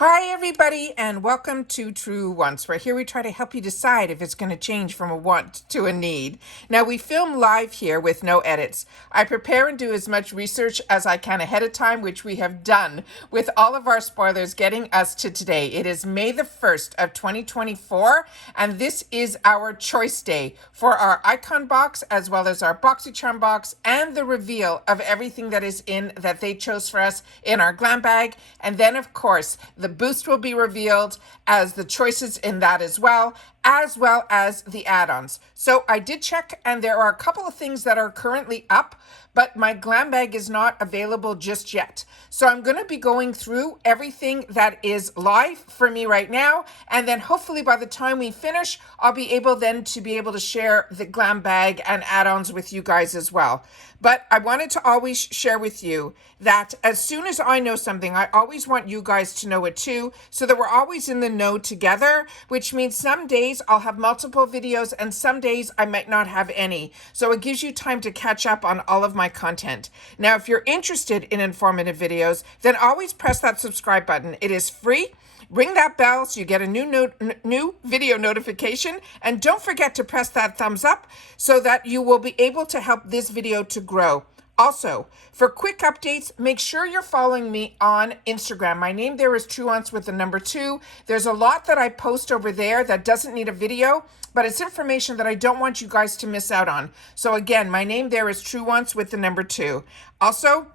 Hi, everybody, and welcome to Truewants, where here we try to help you decide if it's going to change from a want to a need. Now, we film live here with no edits. I prepare and do as much research as I can ahead of time, which we have done with all of our spoilers getting us to today. It is May the 1st of 2024, and this is our choice day for our icon box, as well as our Boxycharm box, and the reveal of everything that is in that they chose for us in our glam bag. And then, of course, the boost will be revealed as the choices in that as well as the add-ons. So I did check, and there are a couple of things that are currently up, but my glam bag is not available just yet. So I'm going to be going through everything that is live for me right now, and then hopefully by the time we finish, I'll be able then to be able to share the glam bag and add-ons with you guys as well. But I wanted to always share with you that as soon as I know something, I always want you guys to know it too, so that we're always in the know together, which means some days I'll have multiple videos and some days I might not have any. So it gives you time to catch up on all of my content. Now, if you're interested in informative videos, then always press that subscribe button. It is free. Ring that bell so you get a new video notification, and don't forget to press that thumbs up so that you will be able to help this video to grow. Also, for quick updates, make sure you're following me on Instagram. My name there is Truewants with the number 2. There's a lot that I post over there that doesn't need a video, but it's information that I don't want you guys to miss out on. So again, my name there is Truewants with the number 2. Also,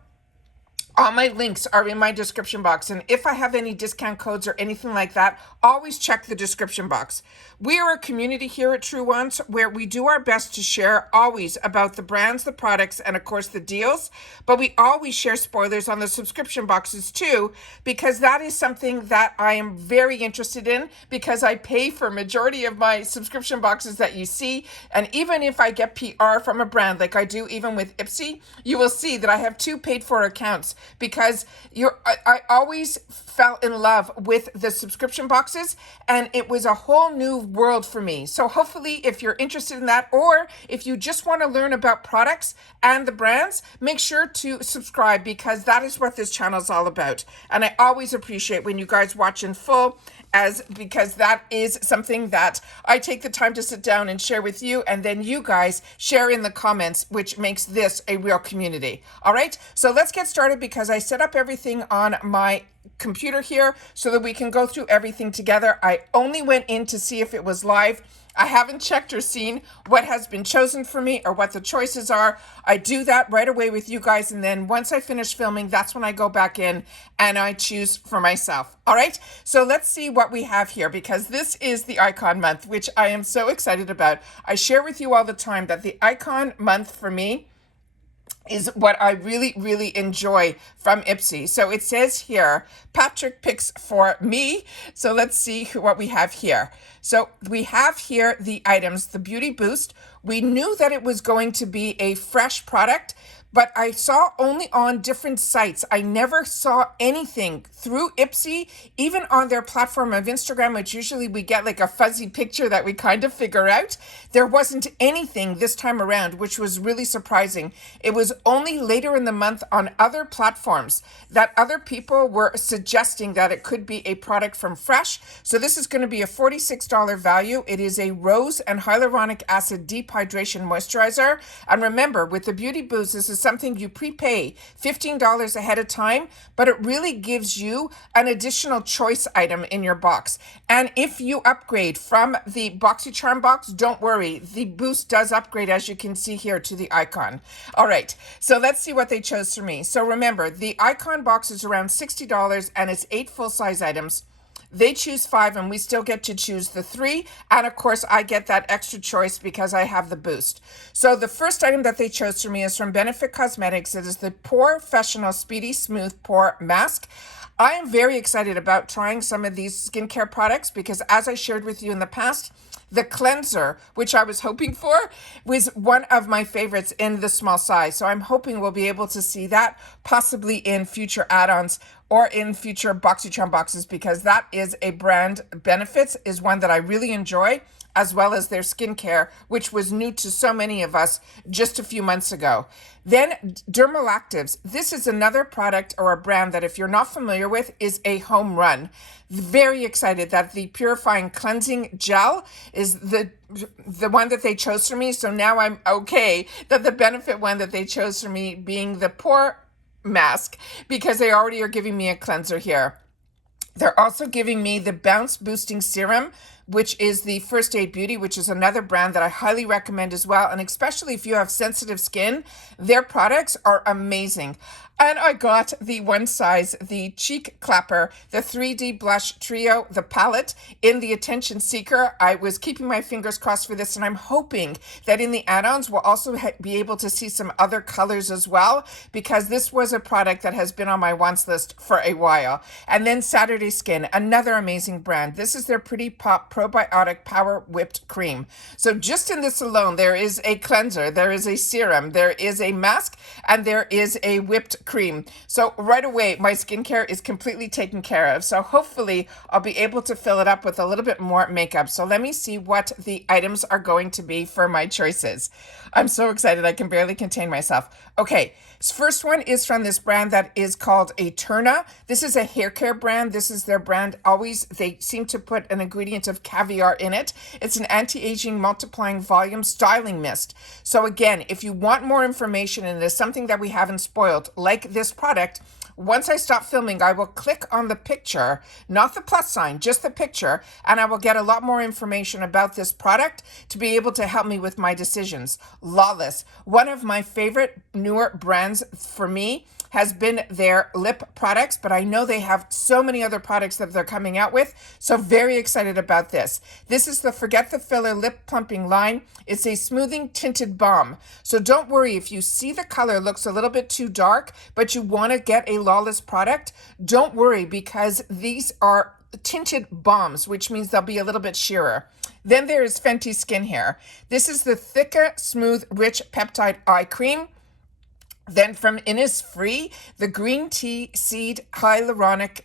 all my links are in my description box, and if I have any discount codes or anything like that, always check the description box. We are a community here at Truewants where we do our best to share always about the brands, the products, and of course the deals, but we always share spoilers on the subscription boxes too, because that is something that I am very interested in, because I pay for majority of my subscription boxes that you see, and even if I get PR from a brand like I do even with Ipsy, you will see that I have 2 paid for accounts, because I always fell in love with the subscription boxes, and it was a whole new world for me. So hopefully if you're interested in that, or if you just want to learn about products and the brands, make sure to subscribe, because that is what this channel is all about. And I always appreciate when you guys watch in full, because that is something that I take the time to sit down and share with you, and then you guys share in the comments, which makes this a real community. All right, so let's get started, because I set up everything on my computer here so that we can go through everything together. I only went in to see if it was live. I haven't checked or seen what has been chosen for me or what the choices are. I do that right away with you guys, and then once I finish filming, that's when I go back in and I choose for myself. All right, so let's see what we have here, because this is the icon month, which I am so excited about. I share with you all the time that the icon month for me is what I really, really enjoy from Ipsy. So it says here, Patrick picks for me. So let's see what we have here. So we have here the items, the Beauty Boost. We knew that it was going to be a fresh product, but I saw only on different sites. I never saw anything through Ipsy, even on their platform of Instagram, which usually we get like a fuzzy picture that we kind of figure out. There wasn't anything this time around, which was really surprising. It was only later in the month on other platforms that other people were suggesting that it could be a product from Fresh. So this is going to be a $46 value. It is a rose and hyaluronic acid deep hydration moisturizer. And remember, with the Beauty Boost, this is something you prepay $15 ahead of time, but it really gives you an additional choice item in your box. And if you upgrade from the Boxycharm box, don't worry, the boost does upgrade, as you can see here, to the icon. All right, so let's see what they chose for me. So remember, the icon box is around $60 and it's 8 full-size items. They choose 5 and we still get to choose the 3. And of course, I get that extra choice because I have the boost. So the first item that they chose for me is from Benefit Cosmetics. It is the Professional Speedy Smooth Pore Mask. I am very excited about trying some of these skincare products, because as I shared with you in the past, the cleanser, which I was hoping for, was one of my favorites in the small size. So I'm hoping we'll be able to see that possibly in future add-ons or in future Boxycharm boxes, because that is a brand. Benefits is one that I really enjoy, as well as their skincare, which was new to so many of us just a few months ago. Then Dermal Actives. This is another product or a brand that, if you're not familiar with, is a home run. Very excited that the Purifying Cleansing Gel is the one that they chose for me. So now I'm okay that the Benefit one that they chose for me being the pore mask, because they already are giving me a cleanser here. They're also giving me the Bounce Boosting Serum, which is the First Aid Beauty, which is another brand that I highly recommend as well. And especially if you have sensitive skin, their products are amazing. And I got the one size, the Cheek Clapper, the 3D Blush Trio, the palette in the Attention Seeker. I was keeping my fingers crossed for this, and I'm hoping that in the add-ons we'll also be able to see some other colors as well, because this was a product that has been on my wants list for a while. And then Saturday Skin, another amazing brand. This is their Pretty Pop Probiotic Power Whipped Cream. So just in this alone, there is a cleanser, there is a serum, there is a mask, and there is a whipped cream. So right away, my skincare is completely taken care of. So hopefully I'll be able to fill it up with a little bit more makeup. So let me see what the items are going to be for my choices. I'm so excited. I can barely contain myself. Okay, first one is from this brand that is called Eterna. This is a hair care brand. This is their brand. Always, they seem to put an ingredient of caviar in it. It's an anti-aging multiplying volume styling mist. So again, if you want more information and it is something that we haven't spoiled, like this product, once I stop filming, I will click on the picture, not the plus sign, just the picture, and I will get a lot more information about this product to be able to help me with my decisions. Lawless, one of my favorite newer brands for me, has been their lip products, but I know they have so many other products that they're coming out with, so very excited about this. This is the Forget the Filler Lip Plumping line. It's a smoothing tinted balm. So don't worry if you see the color looks a little bit too dark, but you want to get a Lawless product, don't worry, because these are tinted balms, which means they'll be a little bit sheerer. Then there is Fenty Skin Hair. This is the Thicker Smooth Rich Peptide Eye Cream. Then from Innisfree, the Green Tea Seed Hyaluronic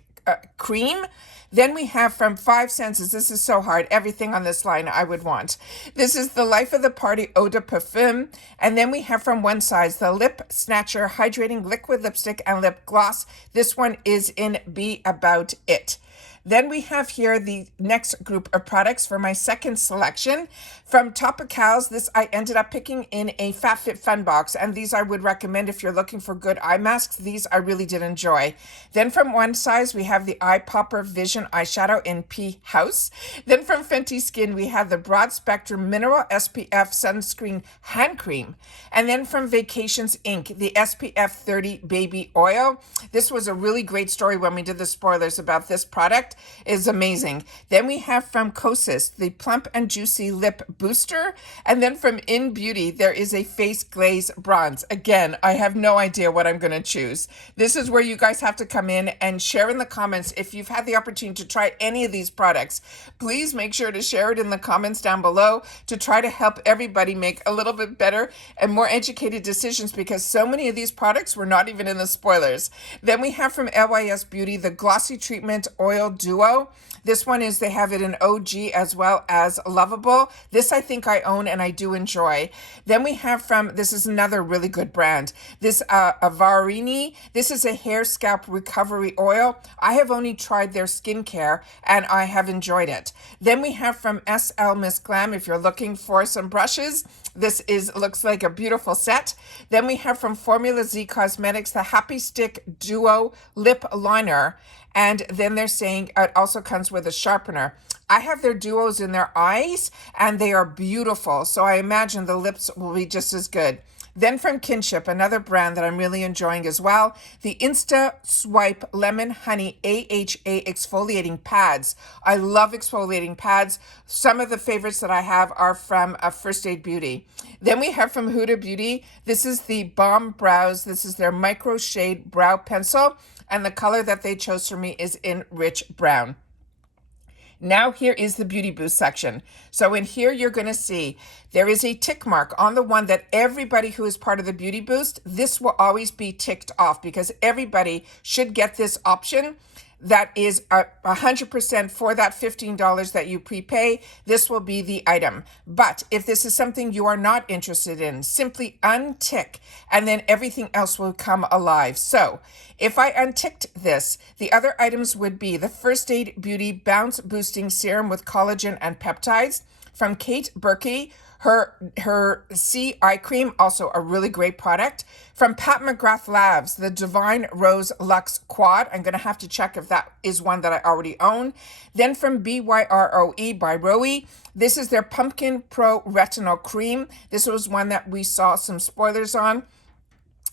Cream. Then we have from Five Senses, this is so hard, everything on this line I would want. This is the Life of the Party Eau de Parfum. And then we have from One Size, the Lip Snatcher Hydrating Liquid Lipstick and Lip Gloss. This one is in Be About It. Then we have here the next group of products for my second selection. From Topicals, this I ended up picking in a FabFitFun box, and these I would recommend if you're looking for good eye masks. These I really did enjoy. Then from One Size, we have the Eye Popper Vision Eyeshadow in P House. Then from Fenty Skin, we have the Broad Spectrum Mineral SPF Sunscreen Hand Cream. And then from Vacations Inc., the SPF 30 Baby Oil. This was a really great story when we did the spoilers about this product. Is amazing. Then we have from Kosas, the Plump and Juicy Lip Booster. And then from In Beauty, there is a Face Glaze Bronze. Again, I have no idea what I'm going to choose. This is where you guys have to come in and share in the comments if you've had the opportunity to try any of these products. Please make sure to share it in the comments down below to try to help everybody make a little bit better and more educated decisions, because so many of these products were not even in the spoilers. Then we have from LYS Beauty, the Glossy Treatment Oil Duo. This one is, they have it in OG as well as Lovable. This I think I own and I do enjoy. Then we have from, this is another really good brand, this Avarini. This is a hair scalp recovery oil. I have only tried their skincare and I have enjoyed it. Then we have from SL Miss Glam, if you're looking for some brushes, this looks like a beautiful set. Then we have from Formula Z Cosmetics, the Happy Stick Duo Lip Liner. And then they're saying it also comes with a sharpener. I have their duos in their eyes and they are beautiful. So I imagine the lips will be just as good. Then from Kinship, another brand that I'm really enjoying as well, the Insta Swipe Lemon Honey AHA Exfoliating Pads. I love exfoliating pads. Some of the favorites that I have are from First Aid Beauty. Then we have from Huda Beauty, this is the Balm Brows. This is their Micro Shade Brow Pencil. And the color that they chose for me is in Rich Brown. Now here is the Beauty Boost section. So in here, you're going to see there is a tick mark on the one that everybody who is part of the Beauty Boost, this will always be ticked off because everybody should get this option that is 100% for that $15 that you prepay. This will be the item. But if this is something you are not interested in, simply untick and then everything else will come alive. So if I unticked this, the other items would be the First Aid Beauty Bounce Boosting Serum with collagen and peptides from Kate Berkey. Her C Eye Cream, also a really great product. From Pat McGrath Labs, the Divine Rose Luxe Quad. I'm going to have to check if that is one that I already own. Then from BYROE by Roe, this is their Pumpkin Pro Retinol Cream. This was one that we saw some spoilers on.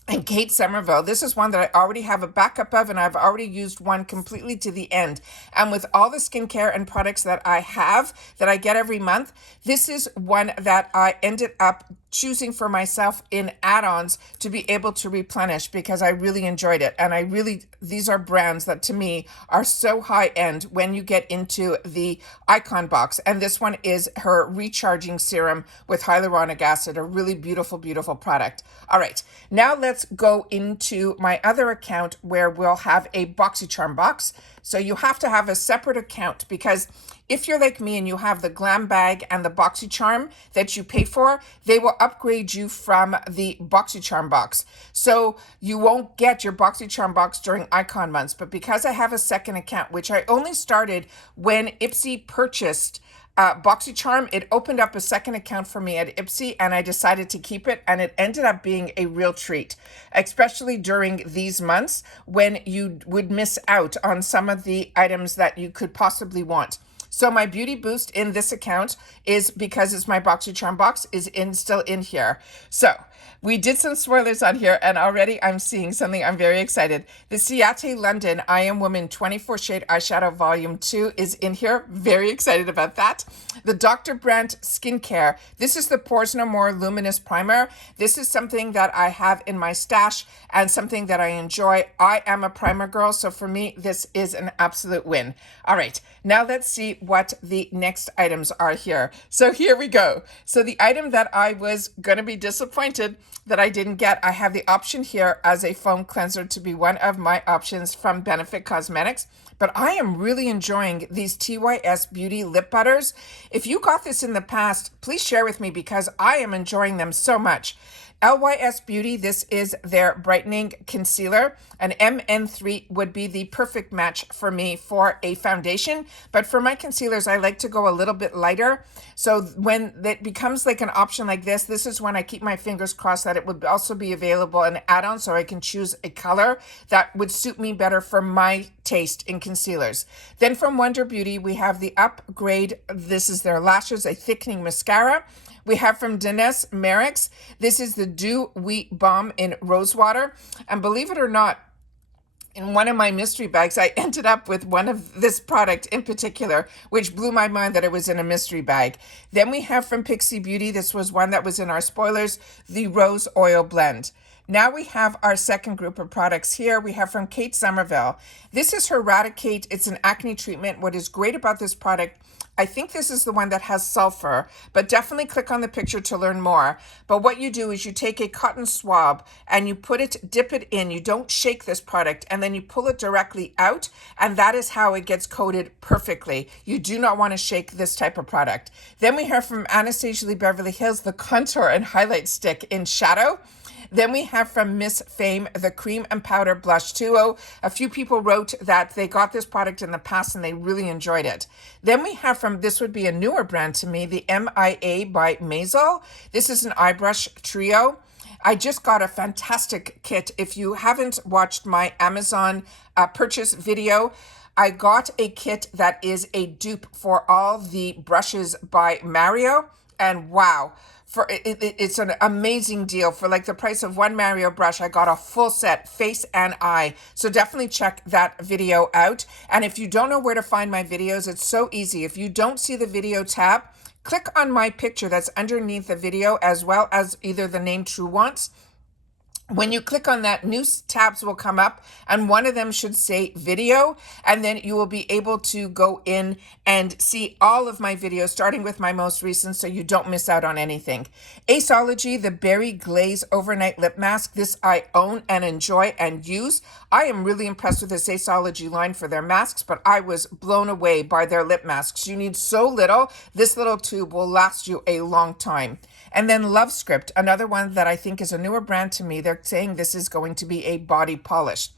And Kate Somerville, this is one that I already have a backup of, and I've already used one completely to the end. And with all the skincare and products that I have, that I get every month, this is one that I ended up choosing for myself in add-ons to be able to replenish because I really enjoyed it. And these are brands that to me are so high end when you get into the icon box. And this one is her recharging serum with hyaluronic acid, a really beautiful, beautiful product. All right, now let's go into my other account where we'll have a Boxycharm box. So you have to have a separate account because if you're like me and you have the Glam Bag and the Boxycharm that you pay for, they will upgrade you from the Boxycharm box. So you won't get your Boxycharm box during icon months. But because I have a second account, which I only started when Ipsy purchased Boxycharm, it opened up a second account for me at Ipsy and I decided to keep it, and it ended up being a real treat, especially during these months when you would miss out on some of the items that you could possibly want. So my Beauty Boost in this account is, because it's my Boxycharm box, is still in here. So we did some spoilers on here, and already I'm seeing something I'm very excited. The Ciate London I Am Woman 24 Shade Eyeshadow Volume 2 is in here. Very excited about that. The Dr. Brandt Skincare. This is the Pores No More Luminous Primer. This is something that I have in my stash and something that I enjoy. I am a primer girl, so for me, this is an absolute win. All right, now let's see what the next items are here. So here we go. So the item that I was going to be disappointed that I didn't get, I have the option here as a foam cleanser to be one of my options from Benefit Cosmetics. But I am really enjoying these TYS Beauty lip butters. If you got this in the past, please share with me because I am enjoying them so much. LYS Beauty, this is their brightening concealer. An MN3 would be the perfect match for me for a foundation, but for my concealers, I like to go a little bit lighter. So when it becomes like an option like this is when I keep my fingers crossed that it would also be available in add-on so I can choose a color that would suit me better for my taste in concealers. Then from Wonder Beauty, we have the Upgrade. This is their lashes, a thickening mascara. We have from Denise Merrick's, this is the Dew Wheat Balm in Rosewater. And believe it or not, in one of my mystery bags, I ended up with one of this product in particular, which blew my mind that it was in a mystery bag. Then we have from Pixie Beauty, this was one that was in our spoilers, the Rose Oil Blend. Now we have our second group of products here. We have from Kate Somerville. This is her Radicate. It's an acne treatment. What is great about this product, I think this is the one that has sulfur, but definitely click on the picture to learn more. But what you do is you take a cotton swab and you dip it in. You don't shake this product, and then you pull it directly out, and that is how it gets coated perfectly. You do not want to shake this type of product. Then we have from Anastasia Lee Beverly Hills, the Contour and Highlight Stick in Shadow. Then we have from Miss Fame, the Cream and Powder Blush Duo. A few people wrote that they got this product in the past and they really enjoyed it. Then we have from, this would be a newer brand to me, the MIA by Maisel. This is an eye brush trio. I just got a fantastic kit. If you haven't watched my Amazon purchase video, I got a kit that is a dupe for all the brushes by Mario. And wow. It's an amazing deal. For like the price of one Mario brush, I got a full set, face and eye. So definitely check that video out. And if you don't know where to find my videos, it's so easy. If you don't see the video tab, click on my picture that's underneath the video, as well as either the name Truewants When you click on that, new tabs will come up, and one of them should say video, and then you will be able to go in and see all of my videos, starting with my most recent, so you don't miss out on anything. Aceology, the Berry Glaze Overnight Lip Mask. This I own and enjoy and use. I am really impressed with this Aceology line for their masks, but I was blown away by their lip masks. You need so little. This little tube will last you a long time. And then Love Script, another one that I think is a newer brand to me. They're saying this is going to be a body polish.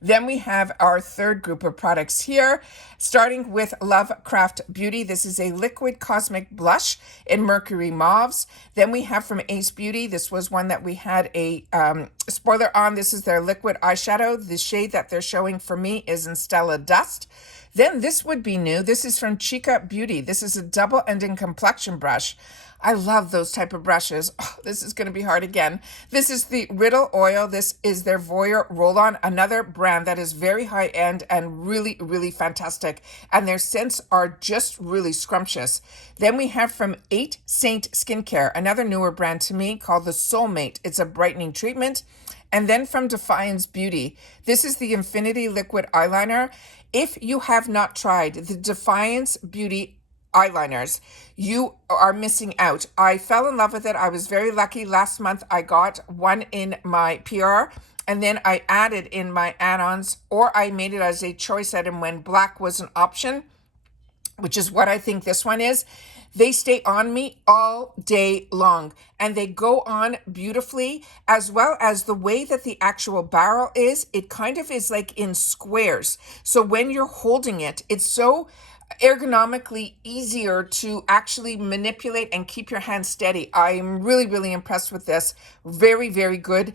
Then we have our third group of products here, starting with Lovecraft Beauty. This is a liquid cosmic blush in Mercury Mauves. Then we have from Ace Beauty. This was one that we had a spoiler on. This is their liquid eyeshadow. The shade that they're showing for me is in Stella Dust. Then this would be new. This is from Chica Beauty. This is a double-ending complexion brush. I love those type of brushes. Oh, this is going to be hard again. This is the Riddle Oil. This is their Voyeur Roll-On, another brand that is very high-end and really, really fantastic. And their scents are just really scrumptious. Then we have from 8 Saint Skincare, another newer brand to me called the Soulmate. It's a brightening treatment. And then from Defiance Beauty, this is the Infinity Liquid Eyeliner. If you have not tried the Defiance Beauty eyeliners, you are missing out. I fell in love with it. I was very lucky. Last month I got one in my PR, and then I added in my add-ons, or I made it as a choice item when black was an option, which is what I think this one is. They stay on me all day long, and they go on beautifully, as well as the way that the actual barrel is. It kind of is like in squares. So when you're holding it, it's so ergonomically easier to actually manipulate and keep your hand steady. I'm really, really impressed with this. Very, very good.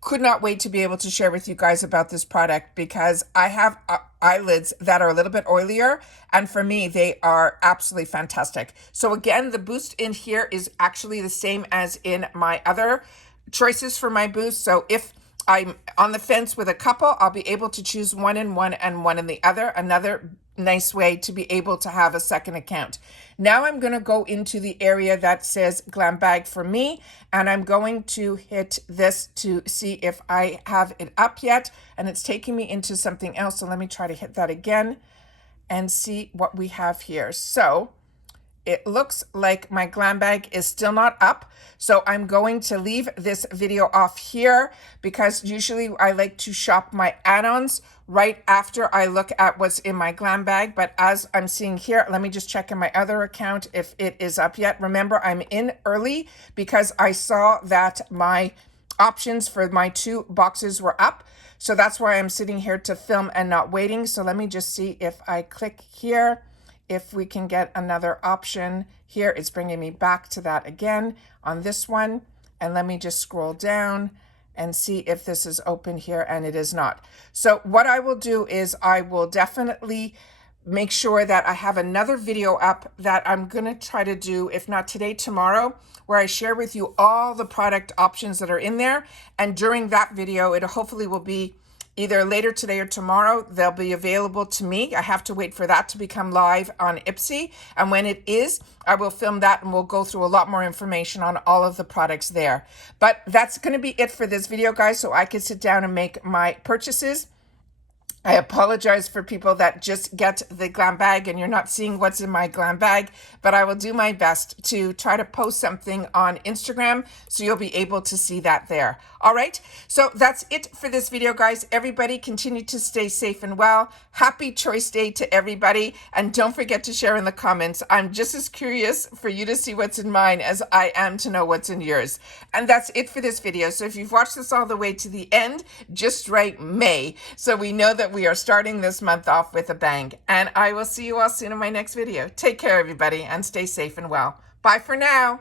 Could not wait to be able to share with you guys about this product, because I have eyelids that are a little bit oilier, and for me they are absolutely fantastic. So again, the boost in here is actually the same as in my other choices for my boost. So if I'm on the fence with a couple, I'll be able to choose one in one and one in the other. Another nice way to be able to have a second account. Now I'm going to go into the area that says Glam Bag for me, and I'm going to hit this to see if I have it up yet, and it's taking me into something else. So let me try to hit that again and see what we have here. So it looks like my Glam Bag is still not up. So I'm going to leave this video off here, because usually I like to shop my add-ons right after I look at what's in my Glam Bag. But as I'm seeing here, let me just check in my other account if it is up yet. Remember, I'm in early because I saw that my options for my 2 boxes were up. So that's why I'm sitting here to film and not waiting. So let me just see if I click here, if we can get another option here. It's bringing me back to that again on this one. And let me just scroll down and see if this is open here, and it is not. So what I will do is I will definitely make sure that I have another video up that I'm gonna try to do, if not today, tomorrow, where I share with you all the product options that are in there. And during that video, it hopefully will be either later today or tomorrow. They'll be available to me. I have to wait for that to become live on Ipsy. And when it is, I will film that, and we'll go through a lot more information on all of the products there. But that's going to be it for this video, guys, so I can sit down and make my purchases. I apologize for people that just get the Glam Bag and you're not seeing what's in my Glam Bag, but I will do my best to try to post something on Instagram so you'll be able to see that there. All right, so that's it for this video, guys. Everybody continue to stay safe and well. Happy Choice Day to everybody, and don't forget to share in the comments. I'm just as curious for you to see what's in mine as I am to know what's in yours. And that's it for this video. So if you've watched this all the way to the end, just write May, so we know that we are starting this month off with a bang. And I will see you all soon in my next video. Take care, everybody, and stay safe and well. Bye for now.